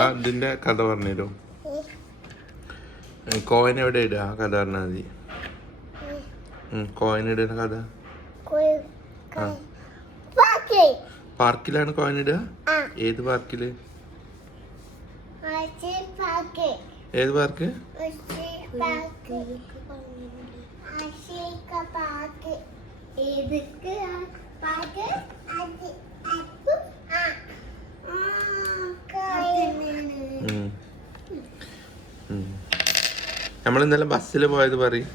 ആ ഇതിന്റെ കഥ പറഞ്ഞുതരോ? കോയിൻ എവിടെ ഇടുക? കഥ പറഞ്ഞാൽ മതി. കോയിൻ ഇടുന്ന കഥ. പാർക്കിലാണ് കോയിൻ ഇടുക? ഏത് പാർക്കില്? ഏത് പാർക്ക്? നമ്മൾ ഇന്നലെ ബസ്സിൽ പോയത് പറയും.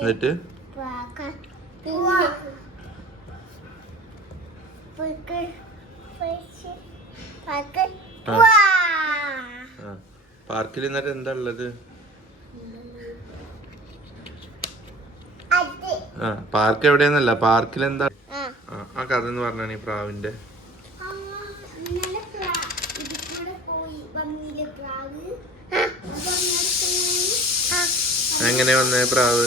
എന്നിട്ട് പാർക്കിൽ എന്നിട്ട് എന്താ ഉള്ളത്? പാർക്ക് എവിടെയെന്നല്ല, പാർക്കിൽ എന്താ? ആ കഥ എന്ന് പറഞ്ഞാണ് ഈ പ്രാവിന്റെ. എങ്ങനെ വന്നേ പ്രാവ്?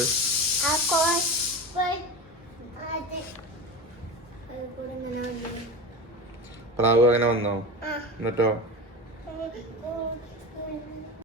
പ്രാവ് അങ്ങനെ വന്നോ? എന്നിട്ടോ?